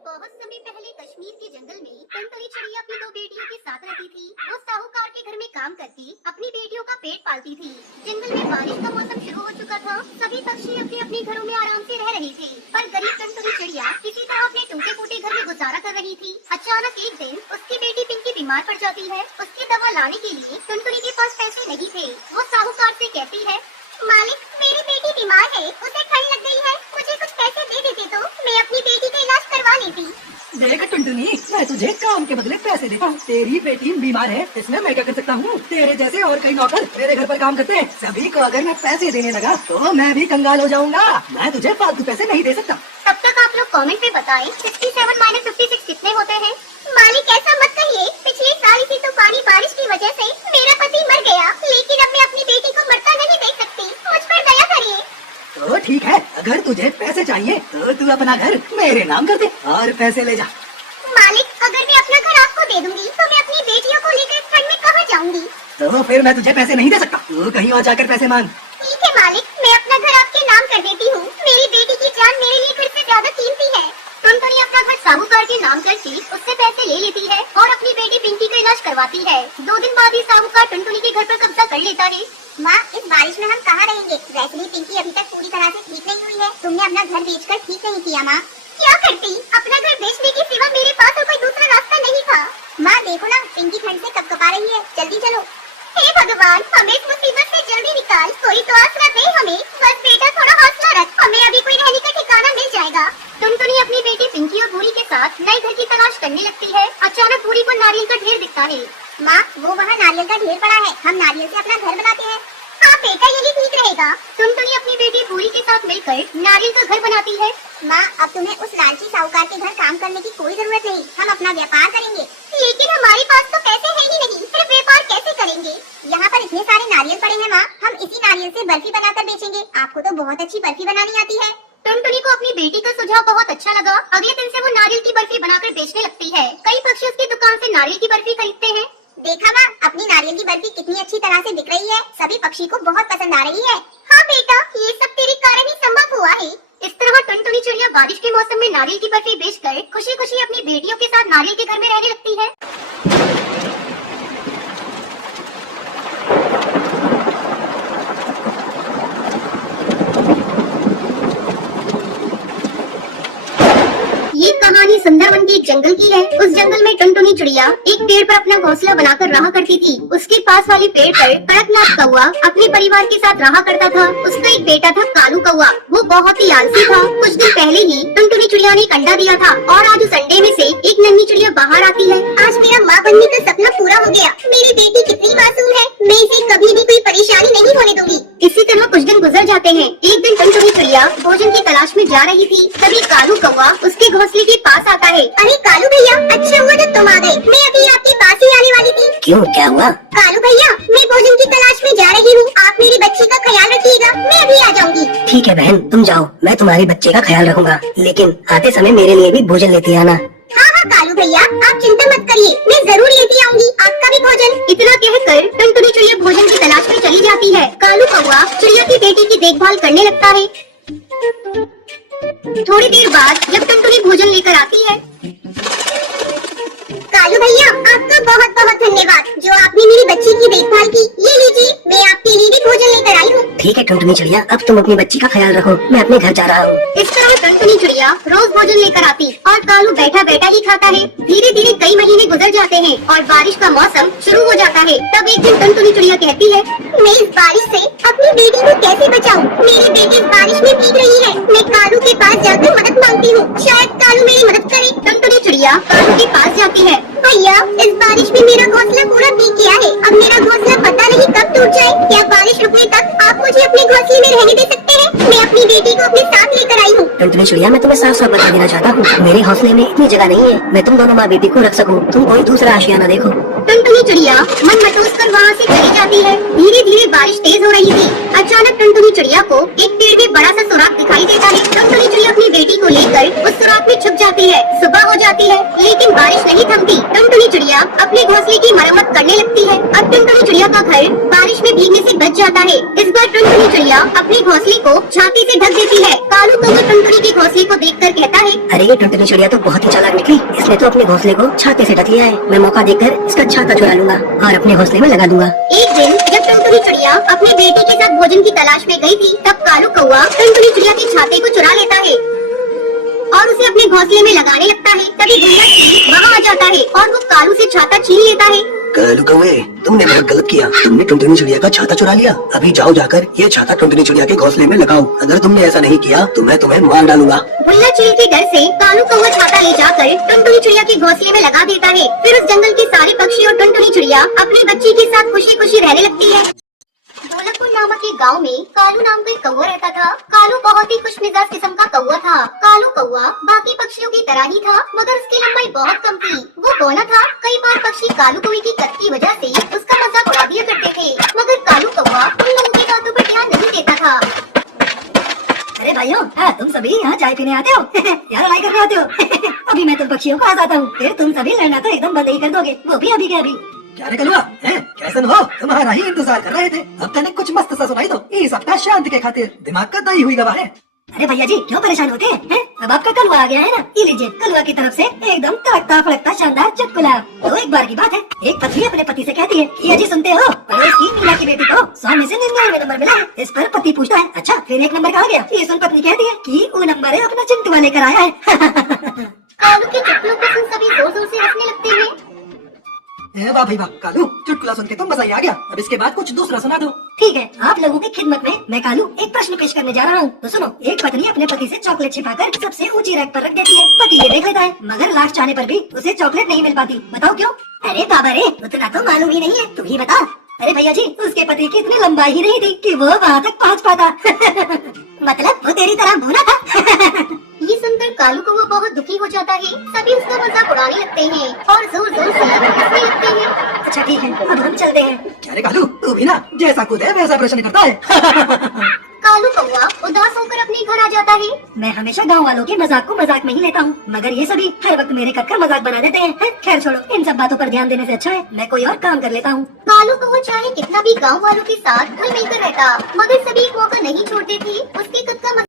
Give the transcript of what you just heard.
बहुत समय पहले कश्मीर के जंगल में टुनटुनी चिड़िया अपनी दो बेटियों के साथ रहती थी। वो साहूकार के घर में काम करके अपनी बेटियों का पेट पालती थी। जंगल में बारिश का मौसम शुरू हो चुका था। सभी पक्षी अपने अपने घरों में आराम से रह रहे थे, पर गरीब टुनटुनी चिड़िया किसी तरह अपने टूटे फूटे घर में गुजारा कर रही थी। अचानक एक दिन उसकी बेटी पिंकी बीमार पड़ जाती है। उसकी दवा लाने के लिए टुनटुनी के पास पैसे नहीं थे। वो साहूकार से कहती है, मालिक मेरी बेटी बीमार है, उसे ठंड लग गई है, मुझे कुछ पैसे दे देते तो मैं अपनी बेटी का इलाज करवा लेती। देख टुनटुनी, मैं तुझे काम के बदले पैसे देता हूँ। तेरी बेटी बीमार है, इसमें मैं क्या कर सकता हूँ? तेरे जैसे और कई नौकर मेरे घर पर काम करते हैं, सभी को अगर मैं पैसे देने लगा तो मैं भी कंगाल हो जाऊंगा। मैं तुझे फालतू पैसे नहीं दे सकता। तब तक आप लोग कमेंट में बताएं 67 - 56 कितने होते हैं। मालिक ऐसा मत कहिए, पिछले साल की तूफानी बारिश की वजह से मेरा पति मर गया, लेकिन अब मैं अपनी बेटी को मरता नहीं देख सकती, मुझ पर दया करिए। तो ठीक है, अगर तुझे पैसे चाहिए तो तू अपना घर मेरे नाम कर दे और पैसे ले जा। मालिक अगर मैं अपना घर आपको दे दूंगी तो मैं अपनी बेटियों को लेकर ठंड में कहाँ जाऊंगी? तो फिर मैं तुझे पैसे नहीं दे सकता, तू कहीं और जाकर पैसे मांग। ठीक है मालिक, मैं अपना घर आपके नाम कर देती हूँ। मेरी बेटी की जान मेरे लिए घर से ज्यादा कीमती है। टुनटुनी अपना घर साहूकार के नाम करके उससे पैसे ले लेती है और अपनी बेटी पिंकी का इलाज करवाती है। 2 दिन बाद ही साहूकार टुनटुनी के घर पर कब्जा कर लेता है। माँ, इस बारिश में हम कहाँ रहेंगे? वैसे भी पिंकी अभी तक पूरी तरह से ठीक नहीं हुई है। तुमने अपना घर बेचकर ठीक नहीं किया माँ। क्या करती? अपना घर बेचने के सिवा मेरे पास और कोई दूसरा रास्ता नहीं था। माँ देखो ना, पिंकी ठंड से कपकपा रही है, जल्दी चलो। हे भगवान, हमें इस मुसीबत से जल्दी निकाल, कोई तो आसरा दे हमें। बस बेटा थोड़ा हौसला रख, हमें अभी कोई रहने का ठिकाना मिल जाएगा। टुनटुनी अपनी बेटी पिंकी और भूरी के साथ नए घर की तलाश करने लगती है। अचानक भूरी को नारियल का ढेर दिखता है। माँ, वो वहाँ नारियल का ढेर पड़ा है, हम नारियल से अपना घर बनाते हैं। हाँ बेटा, यही ठीक रहेगा। टुनटुनी अपनी बेटी भूरी के साथ मिलकर नारियल का घर बनाती है। माँ, अब तुम्हें उस लालची साहूकार के घर काम करने की कोई जरूरत नहीं, हम अपना व्यापार करेंगे। लेकिन हमारे पास तो पैसे है ही नहीं, फिर व्यापार कैसे करेंगे? यहाँ पर इतने सारे नारियल पड़े हैं माँ, हम इसी नारियल से बर्फी बनाकर बेचेंगे। आपको तो बहुत अच्छी बर्फी बनानी आती है। टुनटुनी को अपनी बेटी का सुझाव बहुत अच्छा लगा। अगले दिन से वो नारियल की बर्फी बनाकर बेचने लगती है। कई पक्षी उसकी दुकान से नारियल की बर्फी खरीदते हैं। देखा माँ, अपनी नारियल की बर्फी कितनी अच्छी तरह से बिक रही है, सभी पक्षी को बहुत पसंद आ रही है। हाँ बेटा, ये सब तेरे कारण ही संभव हुआ है। इस तरह टुनटुनी चिड़िया बारिश के मौसम में नारियल की बर्फी बेचकर खुशी खुशी अपनी बेटियों के साथ नारियल के घर में रहने लगती है। ये कहानी सुंदरवन के एक जंगल की है। उस जंगल में टुनटुनी चिड़िया एक पेड़ पर अपना घोंसला बनाकर रहा करती थी। उसके पास वाले पेड़ पर कड़कनाथ कौवा अपने परिवार के साथ रहा करता था। उसका एक बेटा था कालू कौवा, वो बहुत ही आलसी था। कुछ दिन पहले ही टुनटुनी चिड़िया ने एक अंडा दिया था और आज उस अंडे में से एक नन्ही चिड़िया बाहर आती है। आज मेरा माँ बनने का सपना पूरा हो गया। मेरी बेटी कितनी मासूम है, मैं इसे कभी भी कोई परेशानी नहीं होने दूंगी। इसी तरह कुछ दिन गुजर जाते हैं। एक दिन टुनटुनी चिड़िया भोजन की तलाश में जा रही थी, तभी कालू कौवा उसके घोंसले के पास आता है। अरे कालू भैया, अच्छा हुआ जब तुम आ गए, मैं अभी आपके पास ही आने वाली थी। क्यों, क्या हुआ? कालू भैया, मैं भोजन की तलाश में जा रही हूँ, आप मेरी बच्ची का ख्याल रखिएगा, मैं अभी आ जाऊंगी। ठीक है बहन, तुम जाओ, मैं तुम्हारे बच्चे का ख्याल रखूंगा, लेकिन आते समय मेरे लिए भी भोजन लेते आना। हाँ हाँ कालू भैया, आप चिंता मत करिए, मैं जरूर लेती आऊंगी आपका भी भोजन। इतना कहकर टुनटुनी चिड़िया भोजन की तलाश में चली जाती है। कालू कौवा चिड़िया की बेटी की देखभाल करने लगता है। थोड़ी देर बाद जब टुनटुनी भोजन लेकर आती है, कालू भैया आपका बहुत बहुत धन्यवाद, जो आपने मेरी बच्ची की देखभाल की। ये लीजिए, मैं आपके लिए भी भोजन लेकर आई हूँ। ठीक है टुनटुनी चिड़िया, अब तुम अपनी बच्ची का ख्याल रखो, मैं अपने घर जा रहा हूँ। इस तरह टुनटुनी चिड़िया रोज भोजन लेकर आती और कालू बैठा बैठा ही खाता है। धीरे धीरे कई महीने गुजर जाते हैं और बारिश का मौसम शुरू हो जाता है। तब एक दिन टुनटुनी चिड़िया कहती है, मैं इस बारिश से अपनी बेटी को कैसे बचाऊं? मेरी बेटी इस बारिश में भीग रही है, मैं कालू के पास जाकर मदद मांगती हूँ, शायद कालू मेरी मदद करे। टुनटुनी चिड़िया कालू के पास जाती है। भैया, इस बारिश में मेरा घोंसला पूरा भीग गया है, अब मेरा घोंसला पता नहीं कब टूट जाए, क्या बारिश रुकने तक आप मुझे अपने घोंसले में रहने दे सकते हैं? मैं अपनी बेटी को अपने साथ लेकर आई हूँ। टुनटुनी चिड़िया, मैं तुम्हें साफ साफ बता देना चाहता हूँ, मेरे हौसले में इतनी जगह नहीं है, मैं तुम दोनों माँ बेटी को रख सकूँ, तुम कोई दूसरा आशियाना देखो। टुनटुनी चिड़िया मन मटोस कर वहाँ से चली जाती है। धीरे धीरे बारिश तेज हो रही थी। अचानक टुनटुनी चिड़िया को एक पेड़ में बड़ा सा सुराख दिखाई देता है। टुनटुनी चिड़िया अपनी बेटी को लेकर उस सुराख में छुप जाती है। सुबह हो जाती है, लेकिन बारिश नहीं थमती। टुनटुनी चिड़िया अपने घोंसले की मरम्मत करने लगती है। अब टुनटुनी चिड़िया का घर बारिश में भीगने से बच जाता है। इस बार टुनटुनी चिड़िया अपने घोंसले को छाती से ढक देती है। कालू कौवा टुनटुनी के घोंसले को देखकर कहता है, अरे ये टुनटुनी चिड़िया तो बहुत ही चालाक निकली। इसने तो अपने घोंसले को छाते से ढक लिया है। मैं मौका देखकर इसका छाता चुरा लूंगा और अपने घोंसले में लगा दूंगा। एक दिन जब टुनटुनी चिड़िया अपनी बेटी के साथ भोजन की तलाश में गई थी, तब कालू कौवा टुनटुनी चिड़िया के छाते को चुरा लेता है और उसे अपने घोंसले में लगाने लगता है। तभी गुंडा चील वहाँ आ जाता है और वो कालू से छाता छीन लेता है। कालू कौवे, तुमने बहुत गलत किया। तुमने टुनटुनी चिड़िया का छाता चुरा लिया। अभी जाओ जाकर ये छाता टुनटुनी चिड़िया के घोंसले में लगाओ। अगर तुमने ऐसा नहीं किया तो मैं तुम्हें मार डालूंगा। गुल्ला चील के डर से कालू कौवा छाता ले जाकर टुनटुनी चिड़िया के घोंसले में लगा देता है। फिर उस जंगल के सारे पक्षी और टुनटुनी चिड़िया अपनी बच्ची के साथ खुशी खुशी रहने लगती है। ढोलकपुर नामक एक गांव में कालू नाम का एक कौवा रहता था। कालू बहुत ही खुशमिजाज किस्म का कौवा था। कालू कौवा बाकी पक्षियों की तरह ही था, मगर उसकी लंबाई बहुत कम थी। वो बौना था। कई बार पक्षी कालू कौवे की कद की वजह से उसका मजाक उड़ा दिया करते थे, मगर कालू कौवा उन लोगों की बातों पर ध्यान नहीं देता था। अरे भाइयों, तुम सभी यहाँ चाय पीने आते हो या लड़ाई करने आते हो? अभी मैं तुम पक्षियों को आजाता हूँ, फिर तुम सभी लड़ना तो एकदम बंद ही कर दोगे, वो भी अभी के अभी। क्या रे कलुआ, कैसन हो? तुम्हारा ही इंतजार कर रहे थे। अब तनिक कुछ मस्त सा सुनाई दो। इस हफ्ता शांति के खातिर दिमाग का दही हुई गवाह है। अरे भैया जी क्यों परेशान होते हैं? अब आपका कलुआ आ गया है ना, ये लीजिए कलुआ की तरफ से एकदम तड़कता फड़कता शानदार चुटकुला। तो एक बार की बात है, एक पत्नी अपने पति से कहती है कि अजी सुनते हो, पड़ोस की मीना की बेटी को 100 में से 99 नंबर मिला है। इस पर पति पूछता है, अच्छा फिर एक नंबर कहाँ गया? ये सुन पत्नी कहती है कि वो नंबर है अपना चिंटुआ लेकर आया है। कालू के चुटकुलों को सुन सभी जोर जोर से हंसने लगते हैं। वाह भाई वाह, कालू चुटकुला सुन के तो मजा ही आ गया। अब इसके बाद कुछ दूसरा सुना दो। ठीक है, आप लोगों की खिदमत में मैं कालू एक प्रश्न पेश करने जा रहा हूँ। तो सुनो, एक पत्नी अपने पति से चॉकलेट छिपाकर सबसे ऊंची रैक पर रख देती है। पति ये देख लेता है, मगर लास्ट चाहने पर भी उसे चॉकलेट नहीं मिल पाती। बताओ क्यों? अरे बाबा रे, उतना तो मालूम ही नहीं है, तू ही बता। अरे भैया जी, उसके पति की इतनी लंबाई ही नहीं थी कि वो वहाँ तक पहुँच पाता। मतलब वो तेरी तरह भूना था। ये सुनकर कालू कौवा बहुत दुखी हो जाता है। सभी उसका मजाक उड़ाने लगते हैं और जोर जोर से हंसने लगते हैं। अच्छा ठीक है, अब हम चलते हैं। क्या रे कालू, तू भी ना जैसा खुद है वैसा प्रश्न करता है। कालू कौवा उदास होकर अपने घर आ जाता है। मैं हमेशा गांव वालों के मजाक को मजाक में ही लेता हूँ, मगर ये सभी हर वक्त मेरे कट का मजाक बना देते हैं। खैर छोड़ो, इन सब बातों पर ध्यान देने से अच्छा है मैं कोई और काम कर लेता हूँ। कालू कौवा चाहे कितना भी गांव वालों के साथ घुल मिलकर रहता, मगर सभी एक मौका नहीं छोड़ते थे उसके कद का